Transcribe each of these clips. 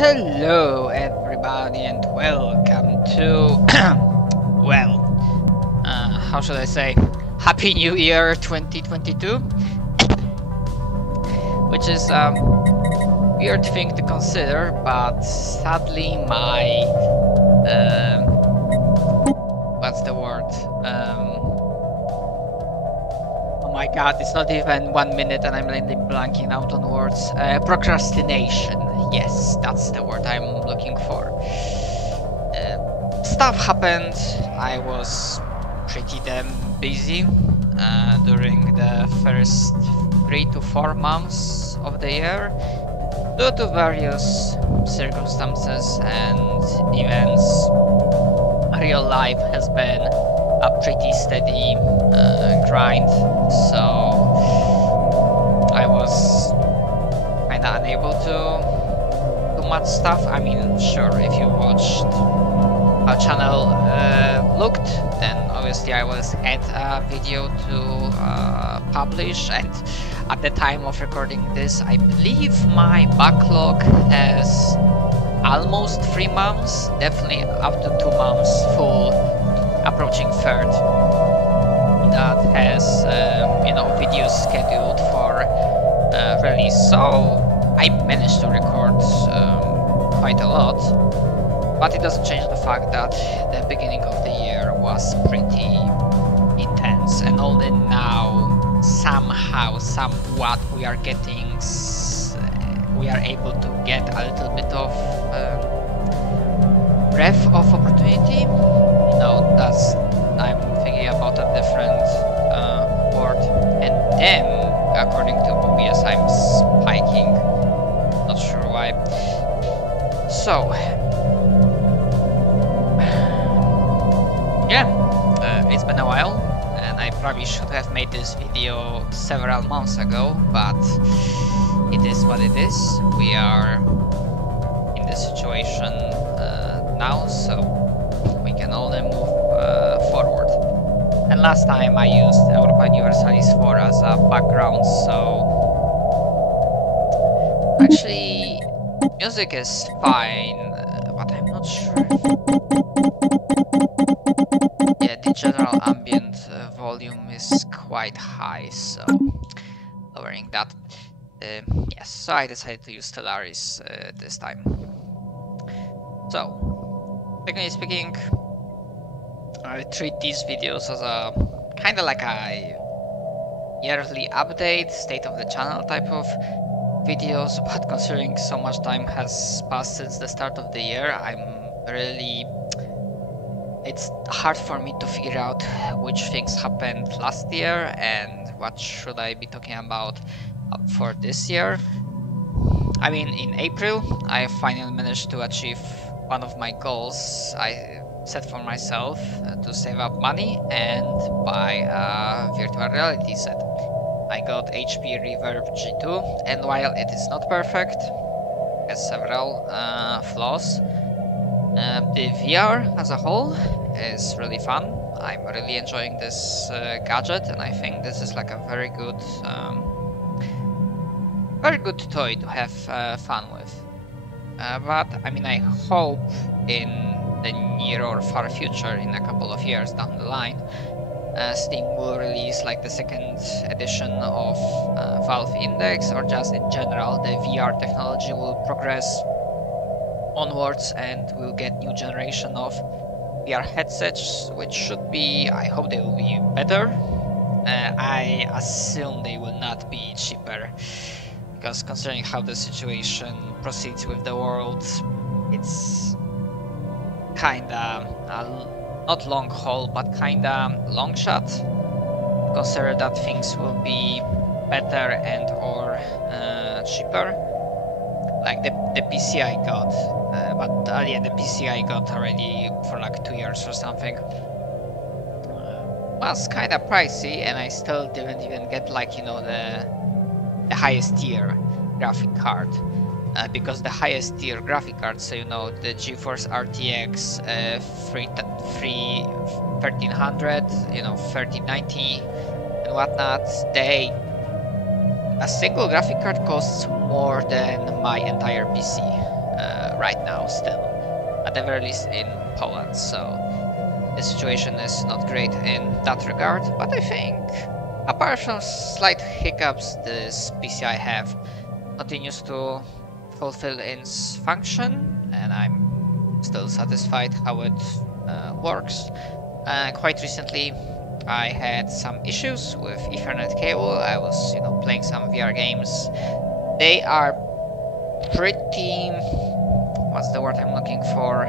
Hello everybody and welcome to well, how should I say, Happy New Year 2022, which is a weird thing to consider, but sadly my what's the word, oh my god, it's not even 1 minute and I'm really blanking out on words. Procrastination. Yes, that's the word I'm looking for. Stuff happened. I was pretty damn busy during the first 3 to 4 months of the year due to various circumstances and events. Real life has been a pretty steady grind, so I was kinda unable to do much stuff. I mean, sure, if you watched how channel looked, then obviously I was had a video to publish, and at the time of recording this, I believe my backlog has almost 3 months, definitely up to 2 months full, approaching third, that has videos scheduled for release. So I managed to record quite a lot, but it doesn't change the fact that the beginning of the year was pretty intense, and only now somehow, somewhat, we are able to get a little bit of breath of opportunity. No, that's, I'm thinking about a different word. And then, according to OBS, I'm spiking. Not sure why. So, yeah, it's been a while, and I probably should have made this video several months ago, but it is what it is. We are in this situation now, so we can only move forward. And last time I used Europa Universalis 4 as a background, so actually music is fine, but I'm not sure. Yeah, the general ambient volume is quite high, so lowering that. Yes, so I decided to use Stellaris this time. So, technically speaking, I treat these videos as a kind of like a yearly update, state of the channel type of videos, but considering so much time has passed since the start of the year, it's hard for me to figure out which things happened last year and what should I be talking about for this year. I mean, in April, I finally managed to achieve one of my goals I set for myself, to save up money and buy a virtual reality set. I got HP Reverb G2, and while it is not perfect, it has several flaws, the VR as a whole is really fun. I'm really enjoying this gadget, and I think this is like a very good toy to have fun with. But I mean, I hope in the near or far future, in a couple of years down the line, Steam will release like the second edition of Valve Index, or just in general the VR technology will progress onwards and we'll get new generation of VR headsets, which should be, I hope they will be better. I assume they will not be cheaper, because considering how the situation proceeds with the world, it's kinda not long haul, but kinda long shot. Consider that things will be better and or cheaper. Like the PC I got, yeah, the PC I got already for like 2 years or something, was kinda pricey, and I still didn't even get, like, you know, the highest tier graphic card. Because the highest tier graphic cards, so you know, the GeForce RTX 1300, you know, 3090 and whatnot, a single graphic card costs more than my entire PC right now still, at the very least in Poland, so the situation is not great in that regard, but I think apart from slight hiccups, this PC I have continues to fulfill its function, and I'm still satisfied how it works. Quite recently, I had some issues with Ethernet cable. I was, playing some VR games. They are pretty... what's the word I'm looking for?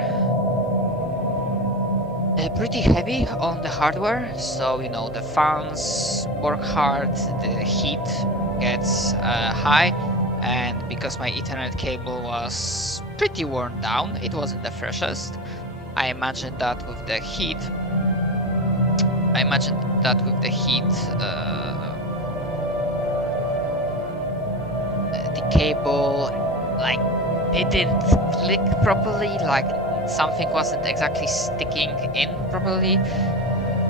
Pretty heavy on the hardware, so the fans work hard, the heat gets high, and because my Ethernet cable was pretty worn down, it wasn't the freshest. I imagine that with the heat, the cable like didn't click properly, like something wasn't exactly sticking in properly,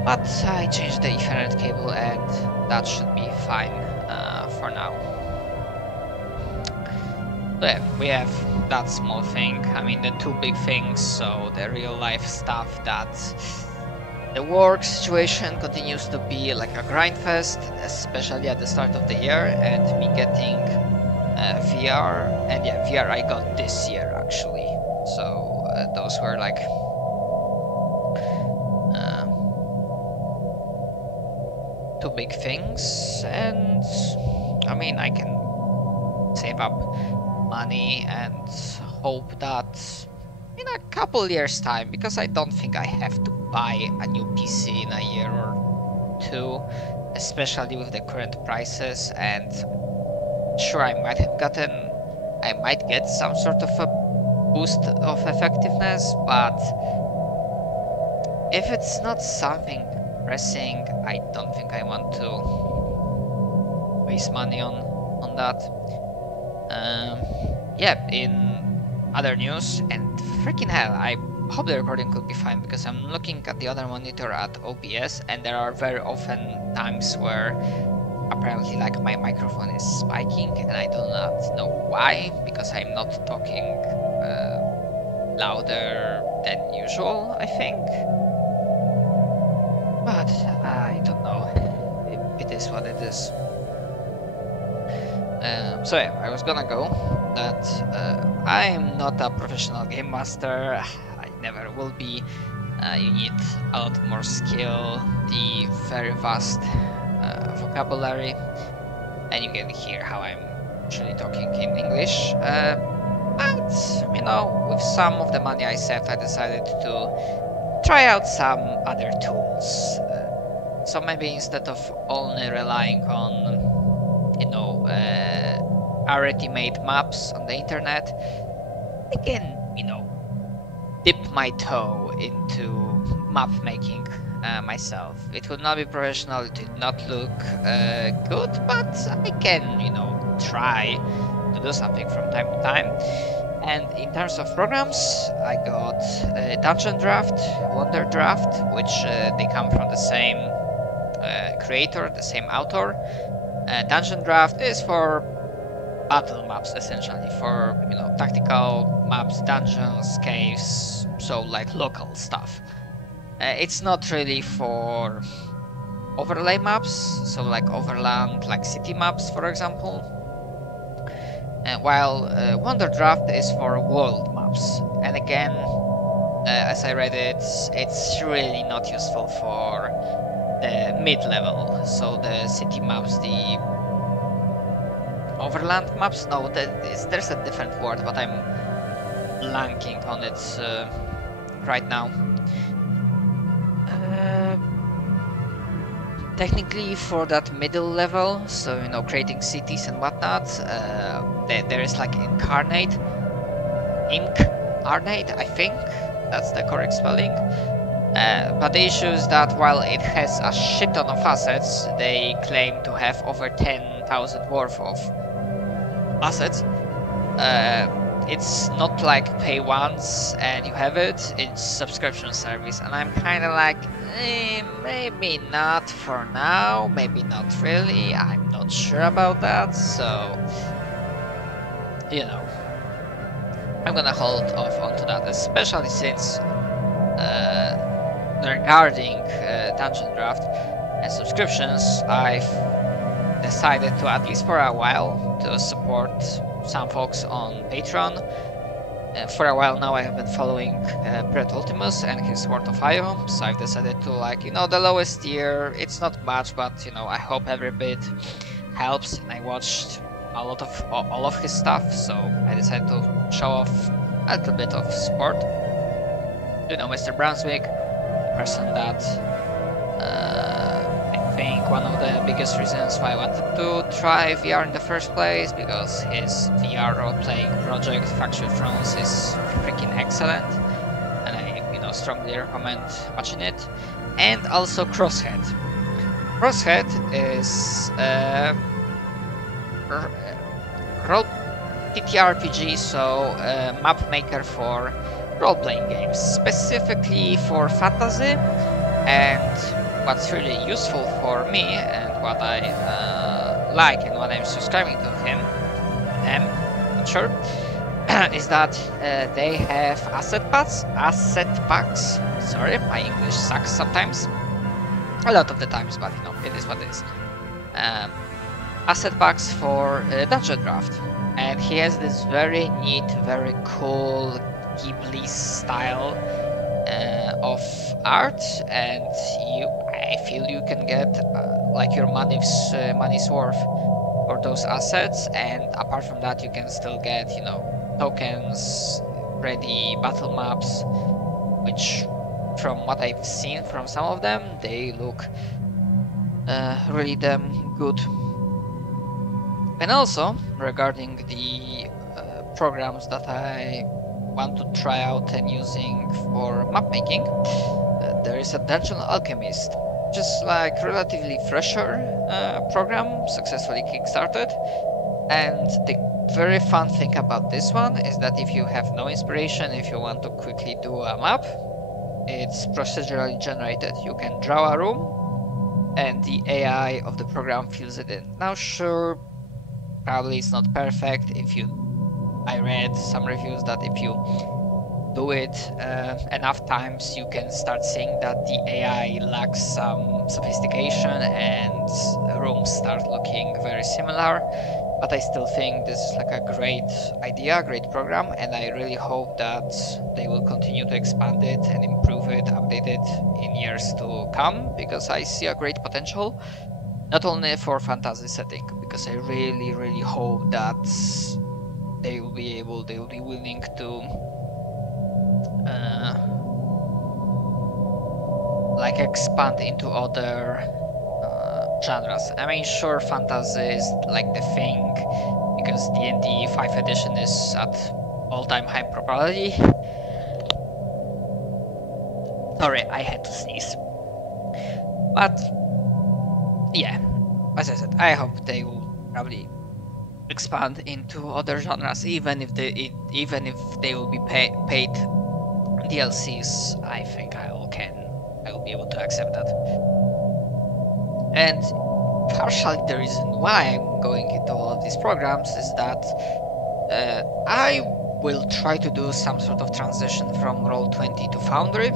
but I changed the Ethernet cable and that should be fine for now. So yeah, we have that small thing. I mean, the two big things, so the real life stuff, that the work situation continues to be like a grindfest, especially at the start of the year, and me getting VR, and yeah, VR I got this year actually. So those were like two big things, and I mean, I can save up money and hope that in a couple years time, because I don't think I have to buy a new PC in a year or two, especially with the current prices, and sure, I might get some sort of a boost of effectiveness, but if it's not something pressing, I don't think I want to waste money on that. Yeah, in other news, and freaking hell, I hope the recording could be fine, because I'm looking at the other monitor at OBS, and there are very often times where apparently like my microphone is spiking, and I do not know why, because I'm not talking louder than usual, I think. But I don't know. It is what it is. So yeah, I was gonna go that I'm not a professional game master. I never will be. You need a lot more skill, the very vast vocabulary, and you can hear how I'm actually talking in English. But with some of the money I saved, I decided to try out some other tools. So maybe instead of only relying on already made maps on the internet, I can dip my toe into map making myself. It would not be professional, it would not look good, but I can try to do something from time to time. And in terms of programs, I got Dungeon Draft, Wonder Draft, which they come from the same creator, the same author. Dungeon Draft is for battle maps, essentially, for tactical maps, dungeons, caves, so like local stuff. It's not really for overlay maps, so like overland, like city maps, for example. While Wonder Draft is for world maps, and again, as I read it, it's really not useful for the mid-level, so the city maps, the overland maps. No, there's a different word, but I'm blanking on it right now. Technically, for that middle level, so creating cities and whatnot, there is like Incarnate, I think that's the correct spelling. But the issue is that while it has a shit ton of assets, they claim to have over 10,000 worth of assets. It's not like pay once and you have it, it's subscription service, and I'm kind of like, maybe not for now, maybe not really, I'm not sure about that, so I'm gonna hold off onto that, especially since regarding Dungeon Draft and subscriptions, I've decided to, at least for a while, to support some folks on Patreon. For a while now I have been following Brett Ultimus and his Sword of Io, so I've decided to, like, the lowest tier, it's not much, but I hope every bit helps, and I watched a lot of all of his stuff, so I decided to show off a little bit of support. Mr. Brunswick, the person that I think one of the biggest reasons why I wanted to try VR in the first place, because his VR role-playing project, Fractured Thrones, is freaking excellent, and I, strongly recommend watching it. And also Crosshead. Crosshead is a role TTRPG, so a map maker for role-playing games, specifically for fantasy. And what's really useful for me, and what I like, and what I'm subscribing to him, not sure, is that they have asset packs. Sorry, my English sucks sometimes. A lot of the times, but it is what it is. Asset packs for Dungeon Draft, and he has this very neat, very cool Ghibli style of art, and I feel you can get like your money's worth for those assets. And apart from that, you can still get tokens, ready battle maps, which, from what I've seen from some of them, they look really damn good. And also, regarding the programs that I want to try out and using for map making, there is a Dungeon Alchemist, just like relatively fresher program, successfully kickstarted. And the very fun thing about this one is that if you have no inspiration, if you want to quickly do a map, it's procedurally generated. You can draw a room and the AI of the program fills it in. Now sure, probably it's not perfect. I read some reviews that if you do it enough times, you can start seeing that the AI lacks some sophistication and rooms start looking very similar. But I still think this is like a great idea, great program, and I really hope that they will continue to expand it and improve it, update it in years to come, because I see a great potential, not only for fantasy setting, because I really, really hope that they will be willing to like expand into other genres. I mean, sure, fantasy is like the thing, because D&D 5th edition is at all-time high probability. Sorry, I had to sneeze. But yeah, as I said, I hope they will probably expand into other genres, even if they will be paid DLCs. I think I will be able to accept that. And partially the reason why I'm going into all of these programs is that I will try to do some sort of transition from Roll20 to Foundry.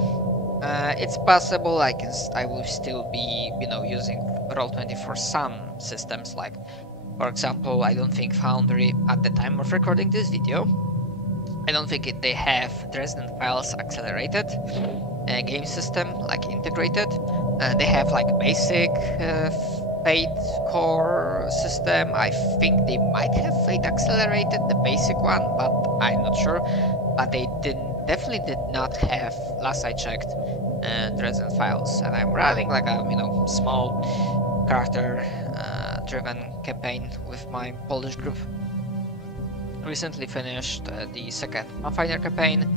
It's possible I will still be using Roll20 for some systems, like, for example, I don't think Foundry, at the time of recording this video, I don't think they have Dresden Files accelerated game system, like integrated. They have like basic Fate core system. I think they might have Fate accelerated, the basic one, but I'm not sure. But they definitely did not have, last I checked, Dresden Files. And I'm running like a small character driven campaign with my Polish group. Recently finished the second Pathfinder campaign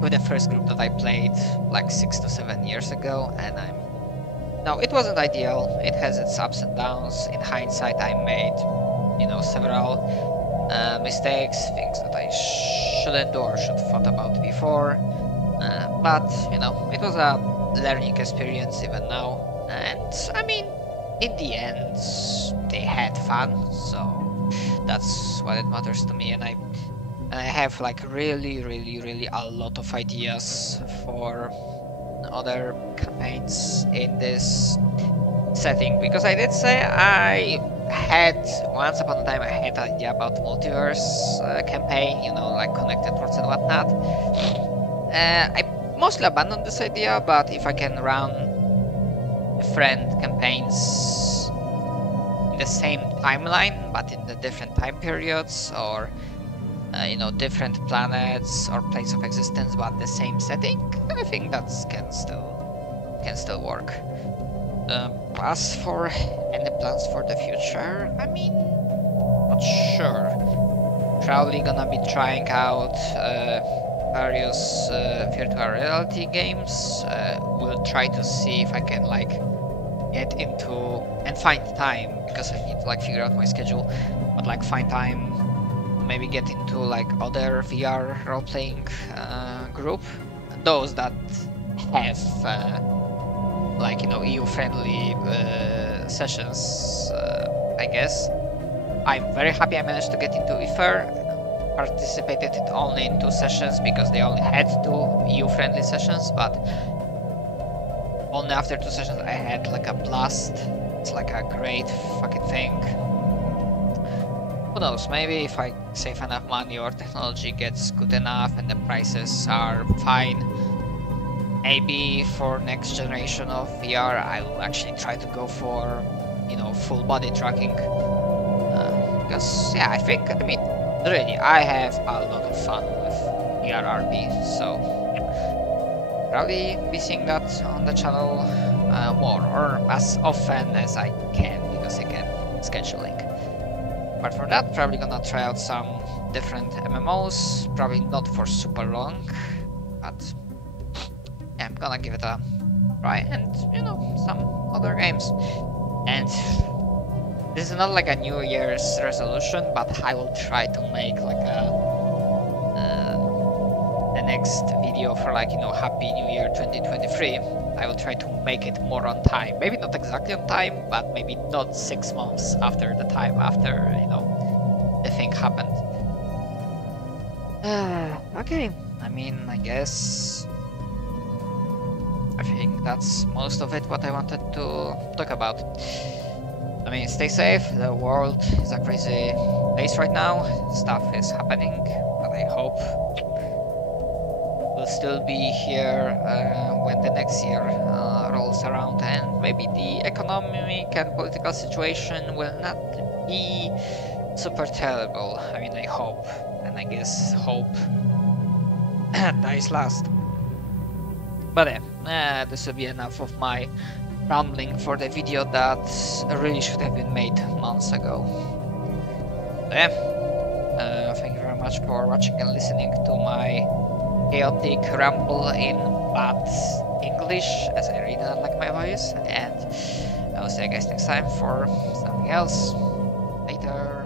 with the first group that I played like 6 to 7 years ago, and no, it wasn't ideal. It has its ups and downs. In hindsight, I made several mistakes, things that I shouldn't do or should have thought about before, but it was a learning experience even now. And I mean, in the end, they had fun, so that's what it matters to me. And And I have like really a lot of ideas for other campaigns in this setting, because I did say I had once upon a time I had an idea about multiverse campaign, you know, like connected worlds and whatnot. I mostly abandoned this idea, but if I can run different campaigns in the same timeline but in the different time periods, or you know, different planets or planes of existence but the same setting, I think that can still work. As for any plans for the future, I mean, not sure. Probably gonna be trying out various virtual reality games. We'll try to see if I can like get into and find time, because I need to like figure out my schedule, but like find time, maybe get into like other VR role-playing group, those that have like, you know, EU-friendly sessions, I guess. I'm very happy I managed to get into IFER. Participated it only in 2 sessions because they only had 2 EU-friendly sessions, but only after 2 sessions I had like a blast. It's like a great fucking thing. Who knows, maybe if I save enough money or technology gets good enough and the prices are fine, maybe for next generation of VR I will actually try to go for, you know, full body tracking. Because yeah, I think, I mean, really, I have a lot of fun with VRRP, so probably be seeing that on the channel more, or as often as I can, because again, scheduling. But for that, probably gonna try out some different MMOs, probably not for super long, but yeah, I'm gonna give it a try, and you know, some other games. And this is not like a New Year's resolution, but I will try to make like the next video for, like, you know, Happy New Year 2023. I will try to make it more on time. Maybe not exactly on time, but maybe not 6 months after the time after, you know, the thing happened. Okay, I mean, I guess I think that's most of it what I wanted to talk about. I mean, stay safe. The world is a crazy place right now. Stuff is happening, but I hope we'll still be here when the next year rolls around, and maybe the economic and political situation will not be super terrible. I mean, I hope, and I guess hope dies last. But this will be enough of my rambling for the video that really should have been made months ago. So yeah, thank you very much for watching and listening to my chaotic ramble in bad English, as I really don't like my voice, and I'll see you guys next time for something else. Later.